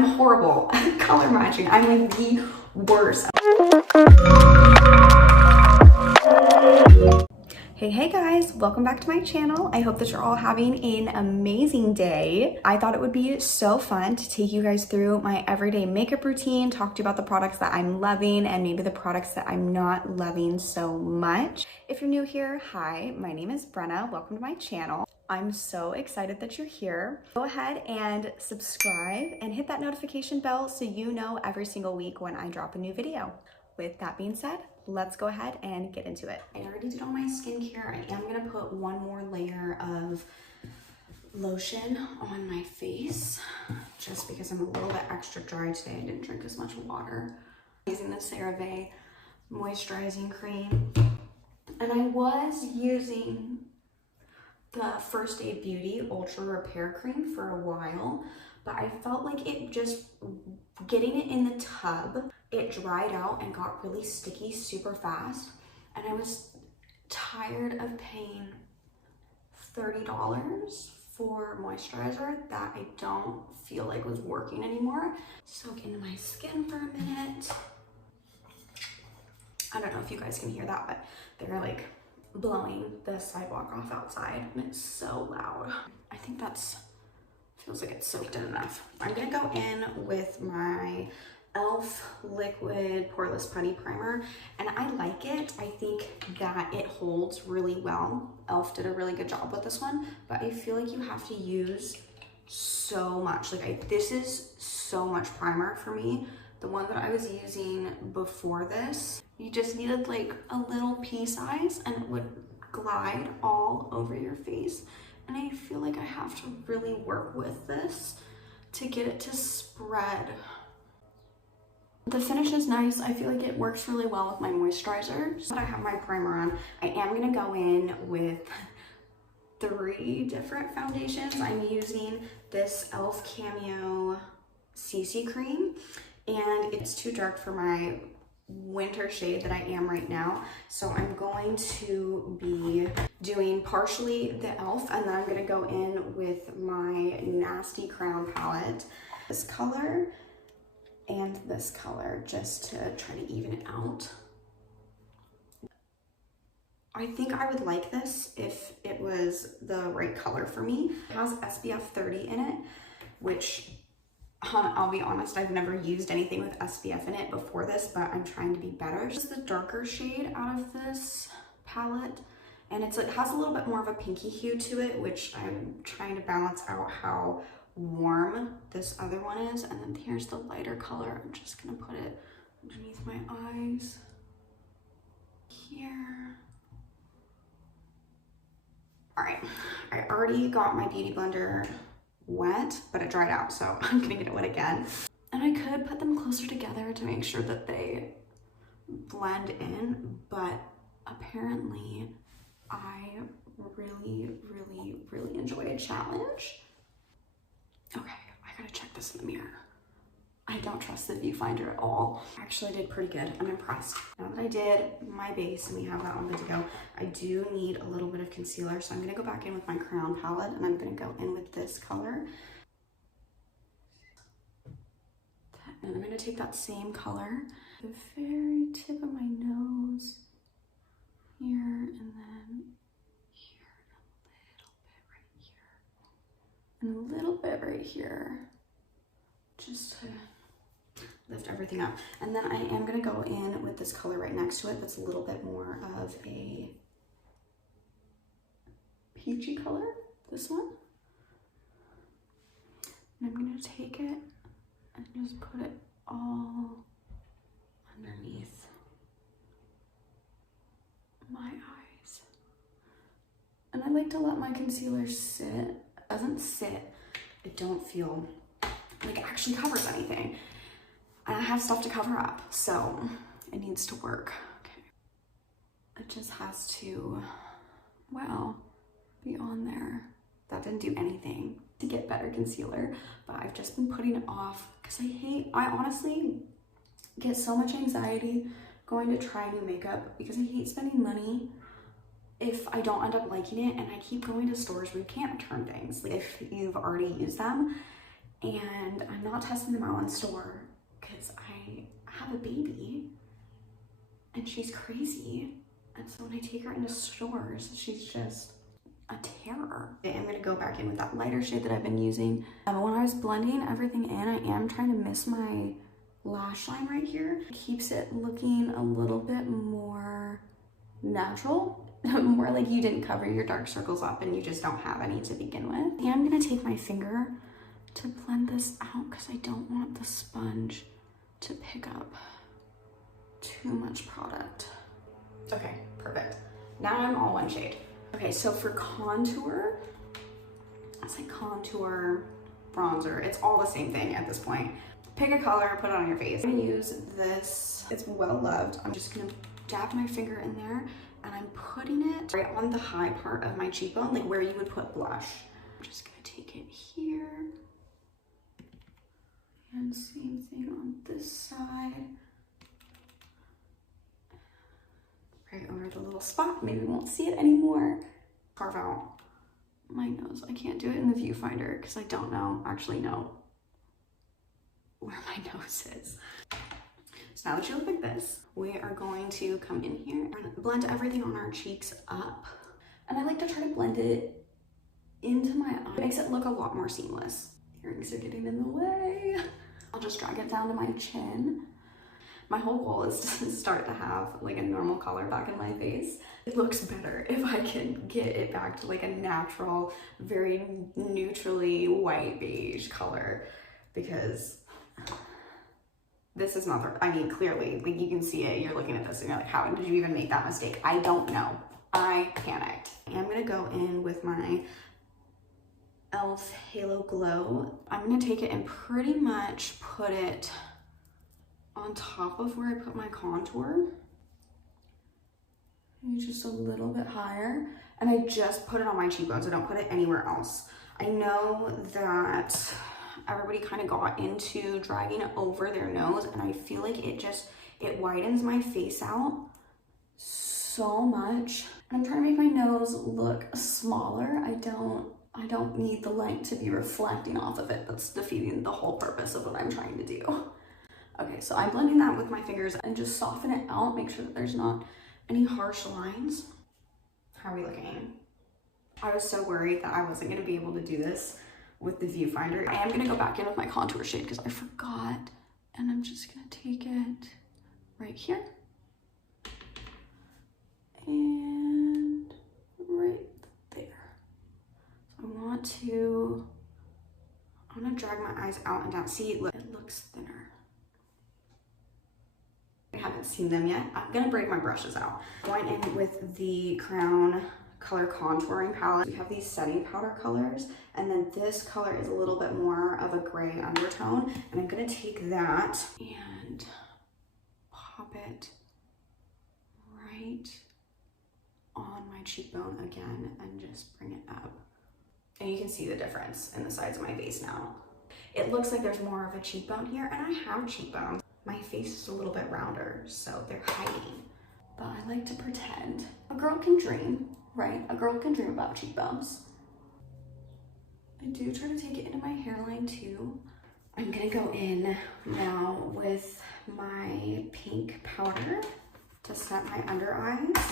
I'm horrible at color matching. I'm like the worst. Hey guys, welcome back to my channel. I hope that you're all having an amazing day. I thought it would be so fun to take you guys through my everyday makeup routine, talk to you about the products that I'm loving and maybe the products that I'm not loving so much. If you're new here, hi, my name is Brenna. Welcome to my channel. I'm so excited that you're here. Go ahead and subscribe and hit that notification bell so you know every single week when I drop a new video. With that being said, let's go ahead and get into it. I already did all my skincare. I am gonna put one more layer of lotion on my face just because I'm a little bit extra dry today. I didn't drink as much water. I'm using the CeraVe moisturizing cream. And I was using the First Aid Beauty Ultra Repair Cream for a while, but I felt like it just, getting it in the tub, it dried out and got really sticky super fast. And I was tired of paying $30 for moisturizer that I don't feel like was working anymore. Soak into my skin for a minute. I don't know if you guys can hear that, but they're like blowing the sidewalk off outside and it's so loud. I think feels like it's soaked in enough. I'm gonna go in with my e.l.f. Liquid Poreless Putty Primer, and I like it. I think that it holds really well. e.l.f. did a really good job with this one, but I feel like you have to use so much. This is so much primer for me. The one that I was using before this, you just needed like a little pea size and it would glide all over your face. And I feel like I have to really work with this to get it to spread. The finish is nice. I feel like it works really well with my moisturizer. So I have my primer on. I am gonna go in with 3 different foundations. I'm using this e.l.f. Cameo CC cream, and it's too dark for my winter shade that I am right now. So I'm going to be doing partially the e.l.f. and then I'm gonna go in with my Nasty Crown palette. This color and this color just to try to even it out. I think I would like this if it was the right color for me. It has SPF 30 in it, which I'll be honest, I've never used anything with SPF in it before this, but I'm trying to be better. This is the darker shade out of this palette, and it has a little bit more of a pinky hue to it, which I'm trying to balance out how warm this other one is. And then here's the lighter color. I'm just gonna put it underneath my eyes here. All right, I already got my beauty blender wet, but it dried out, so I'm gonna get it wet again. And I could put them closer together to make sure that they blend in, but apparently I really enjoy a challenge. Okay, I gotta check this in the mirror. I don't trust the viewfinder at all. Actually, I did pretty good. I'm impressed. Now that I did my base and we have that all good to go, I do need a little bit of concealer. So I'm gonna go back in with my Crown palette and I'm gonna go in with this color. And I'm gonna take that same color, the very tip of my nose, here, and then here, and a little bit right here, just to lift everything up. And then I am gonna go in with this color right next to it that's a little bit more of a peachy color, this one. And I'm gonna take it and just put it all underneath my eyes. And I like to let my concealer sit. It doesn't sit, I don't feel like it actually covers anything. And I have stuff to cover up, so it needs to work. Okay. It just has to, well, be on there. That didn't do anything to get better concealer, but I've just been putting it off because I honestly get so much anxiety going to try new makeup because I hate spending money if I don't end up liking it, and I keep going to stores where you can't return things. Like if you've already used them, and I'm not testing them out in store because I have a baby and she's crazy. And so when I take her into stores, she's just a terror. Okay, I'm gonna go back in with that lighter shade that I've been using. When I was blending everything in, I am trying to miss my lash line right here. It keeps it looking a little bit more natural, more like you didn't cover your dark circles up and you just don't have any to begin with. And I'm gonna take my finger to blend this out because I don't want the sponge to pick up too much product. Okay, perfect. Now I'm all one shade. Okay, so for contour, it's like contour, bronzer. It's all the same thing at this point. Pick a color, put it on your face. I'm gonna use this, it's well loved. I'm just gonna dab my finger in there and I'm putting it right on the high part of my cheekbone, like where you would put blush. I'm just gonna take it here. And same thing on this side. Right over the little spot. Maybe we won't see it anymore. Carve out my nose. I can't do it in the viewfinder because I don't actually know where my nose is. So now that you look like this, we are going to come in here and blend everything on our cheeks up. And I like to try to blend it into my eye. It makes it look a lot more seamless. Earrings are getting in the way. I'll just drag it down to my chin. My whole goal is to start to have like a normal color back in my face. It looks better if I can get it back to like a natural, very neutrally white beige color, because this is not the, I mean, clearly, like you can see it, you're looking at this and you're like, how did you even make that mistake? I don't know. I panicked. I'm gonna go in with my e.l.f. Halo Glow. I'm gonna take it and pretty much put it on top of where I put my contour. Maybe just a little bit higher. And I just put it on my cheekbones. I don't put it anywhere else. I know that everybody kind of got into dragging it over their nose, and I feel like it widens my face out so much. I'm trying to make my nose look smaller. I don't need the light to be reflecting off of it. That's defeating the whole purpose of what I'm trying to do. Okay, so I'm blending that with my fingers and just soften it out, make sure that there's not any harsh lines. How are we looking? I was so worried that I wasn't gonna be able to do this with the viewfinder. I am gonna go back in with my contour shade because I forgot, and I'm just gonna take it right here and right there. So I'm gonna drag my eyes out and down. See, look, it looks thinner. I haven't seen them yet. I'm gonna break my brushes out. Going in with the Crown color contouring palette. We have these setting powder colors, and then this color is a little bit more of a gray undertone, and I'm gonna take that and pop it right on my cheekbone again and just bring it up. And you can see the difference in the sides of my face now. It looks like there's more of a cheekbone here, and I have cheekbones. My face is a little bit rounder, so they're hiding. But I like to pretend. A girl can dream, right? A girl can dream about cheekbones. I do try to take it into my hairline too. I'm gonna go in now with my pink powder to set my under eyes.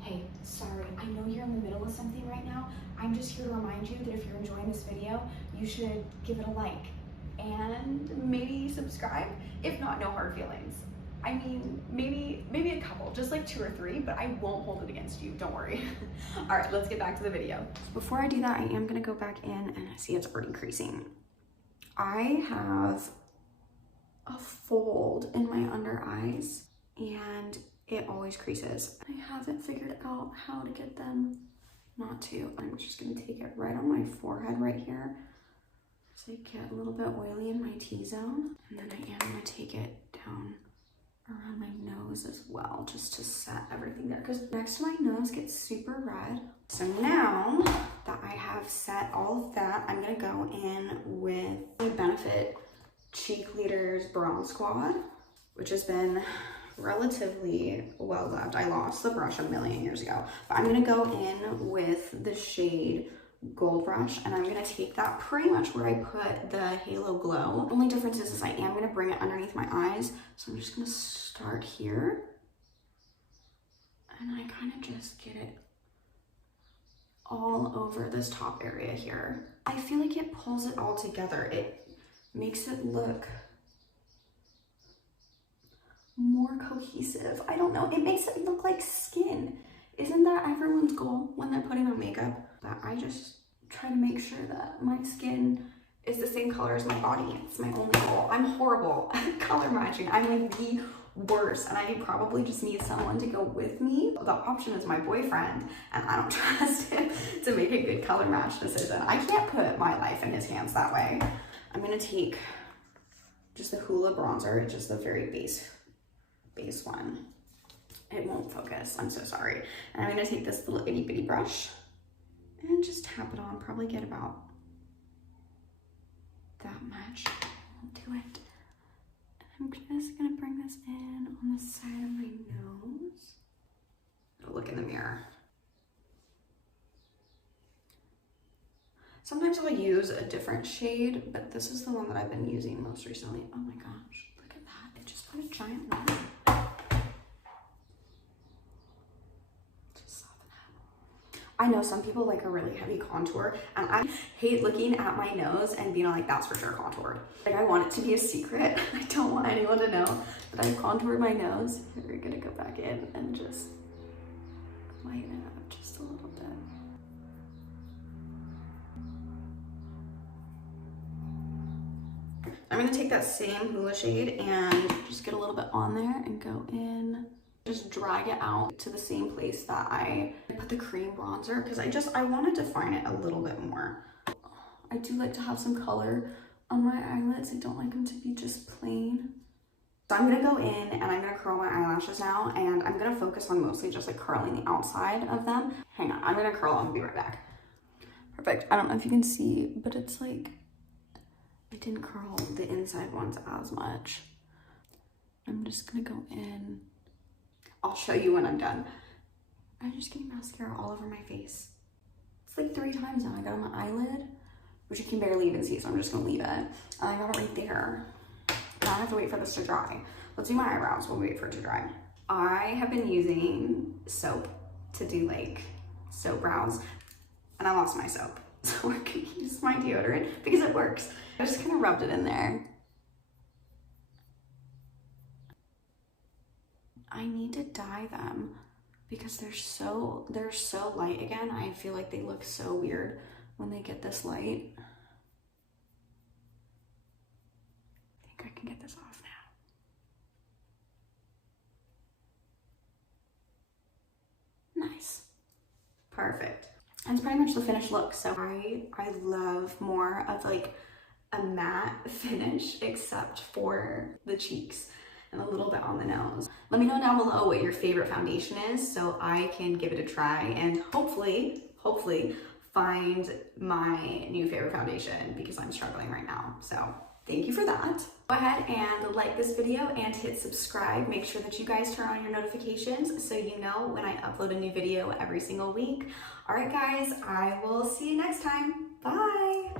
Hey, sorry, I know you're in the middle of something right now. I'm just here to remind you that if you're enjoying this video, you should give it a like and maybe subscribe. If not, no hard feelings. I mean, maybe a couple, just like 2 or 3, but I won't hold it against you, don't worry. All right, let's get back to the video. Before I do that, I am gonna go back in and I see it's already creasing. I have a fold in my under eyes and it always creases. I haven't figured out how to get them not to. I'm just gonna take it right on my forehead right here, so I get a little bit oily in my T-zone. And then I am gonna take it down around my nose as well, just to set everything there, because next to my nose gets super red. So now that I have set all of that, I'm gonna go in with the Benefit Cheek Leaders Bronze Squad, which has been relatively well loved. I lost the brush a million years ago, but I'm gonna go in with the shade gold brush, and I'm gonna take that pretty much where I put the Halo Glow. Only difference is I am gonna bring it underneath my eyes. So I'm just gonna start here. And I kind of just get it all over this top area here. I feel like it pulls it all together. It makes it look more cohesive. I don't know, it makes it look like skin. Isn't that everyone's goal when they're putting on makeup? That I just try to make sure that my skin is the same color as my body. It's my only goal. I'm horrible at color matching. I'm like the worst, and I probably just need someone to go with me. The option is my boyfriend, and I don't trust him to make a good color match decision. I can't put my life in his hands that way. I'm gonna take just the Hoola bronzer. It's just the very base one. It won't focus, I'm so sorry. And I'm gonna take this little itty bitty brush and just tap it on, probably get about that much. I'll do it. I'm just gonna bring this in on the side of my nose. I'll look in the mirror. Sometimes I'll use a different shade, but this is the one that I've been using most recently. Oh my gosh, look at that. It just put a giant one. Just soften that. I know some people like a really heavy contour, and I hate looking at my nose and being like, that's for sure contoured. Like, I want it to be a secret. I don't want anyone to know that I've contoured my nose. We're gonna go back in and just lighten it up just a little bit. I'm gonna take that same Hoola shade and just get a little bit on there and go in. Just drag it out to the same place that I put the cream bronzer, because I want to define it a little bit more. I do like to have some color on my eyelids. I don't like them to be just plain. So I'm gonna go in and I'm gonna curl my eyelashes now, and I'm gonna focus on mostly just like curling the outside of them. Hang on, I'm gonna curl and be right back. Perfect. I don't know if you can see, but it's like, I didn't curl the inside ones as much. I'm just gonna go in. I'll show you when I'm done. I'm just getting mascara all over my face. It's like 3 times now. I got on my eyelid, which you can barely even see, so I'm just gonna leave it. And I got it right there. Now I have to wait for this to dry. Let's do my eyebrows while we wait for it to dry. I have been using soap to do like soap brows, and I lost my soap. So we're gonna use my deodorant because it works. I just kind of rubbed it in there. I need to dye them because they're so light again. I feel like they look so weird when they get this light. I think I can get this off now. Nice. Perfect. That's pretty much the finished look. So I love more of like a matte finish, except for the cheeks and a little bit on the nose. Let me know down below what your favorite foundation is so I can give it a try and hopefully find my new favorite foundation, because I'm struggling right now. So thank you for that. Go ahead and like this video and hit subscribe. Make sure that you guys turn on your notifications so you know when I upload a new video every single week. All right, guys, I will see you next time. Bye.